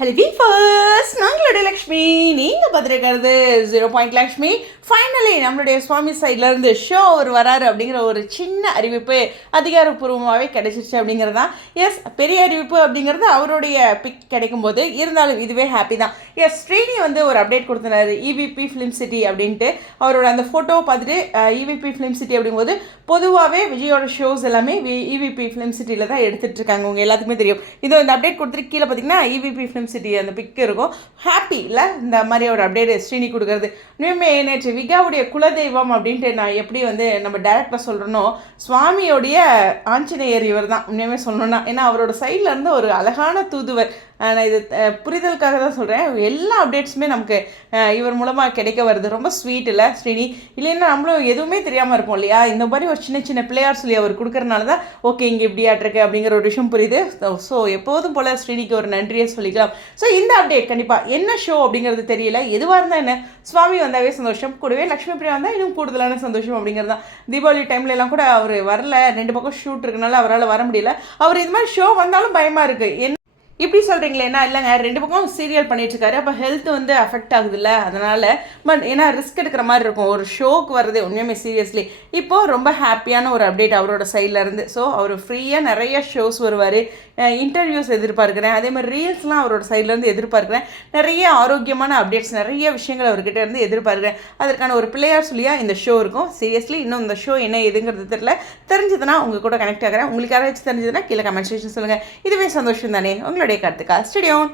Hello we first நாங்களுடைய லக்ஷ்மி. நீங்கள் பார்த்துருக்கிறது ஜீரோ பாயிண்ட் லக்ஷ்மி ஃபைனலி நம்மளுடைய சுவாமி சைட்லேருந்து ஷோ அவர் வராரு அப்படிங்கிற ஒரு சின்ன அறிவிப்பு அதிகாரப்பூர்வமாகவே கிடைச்சிருச்சு அப்படிங்கிறது? தான் எஸ் பெரிய அறிவிப்பு அப்படிங்கிறது அவருடைய பிக் கிடைக்கும் போது இருந்தாலும் இதுவே ஹாப்பி தான். எஸ் ஸ்ரீனி வந்து ஒரு அப்டேட் கொடுத்துனாரு இவிபி ஃபிலிம் சிட்டி அப்படின்ட்டு. அவரோட அந்த ஃபோட்டோவை பார்த்துட்டு இவிபி ஃபிலிம் சிட்டி அப்படிங்கும்போது பொதுவாகவே விஜயோட ஷோஸ் எல்லாமே இவிபி ஃபிலிம் சிட்டியில் தான் எடுத்துகிட்டு இருக்காங்க. உங்கள் எல்லாத்துக்குமே தெரியும். இது இந்த அப்டேட் கொடுத்துட்டு கீழே பார்த்தீங்கன்னா இவிபி ஃபிலிம் சிட்டி அந்த பிக் இருக்கும். ஹாப்பி இல்லை இந்த மாதிரி ஒரு அப்டேட் ஸ்ரீனி கொடுக்குறது. இன்னுமே நேற்று விகாவுடைய குலதெய்வம் அப்படின்ட்டு நான் எப்படி வந்து நம்ம டேரக்டாக சொல்கிறனோ சுவாமியோடைய ஆஞ்சநேயர் இவர் தான் இன்னுமே சொல்லணும்னா ஏன்னா அவரோட சைடில் இருந்து ஒரு அழகான தூதுவர் நான் இது புரிதலுக்காக தான் சொல்கிறேன் எல்லா அப்டேட்ஸுமே நமக்கு இவர் மூலமாக கிடைக்க வருது. ரொம்ப ஸ்வீட் இல்லை ஸ்ரீனி. இல்லைன்னா நம்மளும் எதுவுமே தெரியாமல் இருப்போம் இல்லையா? இந்த மாதிரி ஒரு சின்ன சின்ன பிளேயர் சொல்லி அவர் கொடுக்கறனால தான் ஓகே இங்கே இப்படி ஆட்டிருக்கு அப்படிங்கிற ஒரு விஷயம் புரியுது. ஸோ எப்போதும் போல் ஸ்ரீனிக்கு ஒரு நன்றியை சொல்லிக்கலாம். ஸோ இந்த அப்டேட் கண்டிப்பாக என்ன ஷோ அப்படிங்கிறது தெரியல. எதுவாக இருந்தால் என்ன? சுவாமி வந்தாவே சந்தோஷம். கூடவே லக்ஷ்மி பிரியா வந்தால் இன்னும் கூடுதலான சந்தோஷம் அப்படிங்கிறது தான். தீபாவளி டைம்ல எல்லாம் கூட அவர் வரல. ரெண்டு பக்கம் ஷூட் இருக்கனால அவரால் வர முடியல. அவர் இது மாதிரி ஷோ வந்தாலும் பயமாக இருக்குது என்ன இப்படி சொல்கிறீங்களேன்னா இல்லைங்க ரெண்டு பக்கம் சீரியல் பண்ணிட்டுருக்காரு. அப்போ ஹெல்த் வந்து அஃபெக்ட் ஆகுதுல்ல அதனால். பட் ஏன்னா ரிஸ்க் எடுக்கிற மாதிரி இருக்கும். ஒரு ஷோக்கு வர்றதே உண்மையுமே சீரியஸ்லி இப்போது ரொம்ப ஹாப்பியான ஒரு அப்டேட் அவரோட சைட்லேருந்து ஸோ அவர் ஃப்ரீயாக நிறைய ஷோஸ் வருவார். இன்டர்வியூஸ் எதிர்பார்க்குறேன். அதே மாதிரி ரீல்ஸ்லாம் அவரோட சைட்லேருந்து எதிர்பார்க்குறேன். நிறைய ஆரோக்கியமான அப்டேட்ஸ் நிறைய விஷயங்கள் அவர்கிட்ட இருந்து எதிர்பார்க்குறேன். அதற்கான ஒரு பிள்ளையார் சொல்லியா இந்த ஷோ இருக்கும். சீரியஸ்லி இன்னும் இந்த ஷோ என்ன எதுங்கிறது தெரியல. தெரிஞ்சதுன்னா உங்கள் கூட கனெக்ட் ஆகிறேன். உங்களுக்கு யாராச்சும் தெரிஞ்சதுன்னா கீழே கமெண்ட் செக்ஷன் சொல்லுங்கள் இதுவே சந்தோஷம் தானே? உங்களுடைய கருத்துக்கா ஸ்டேடியோன்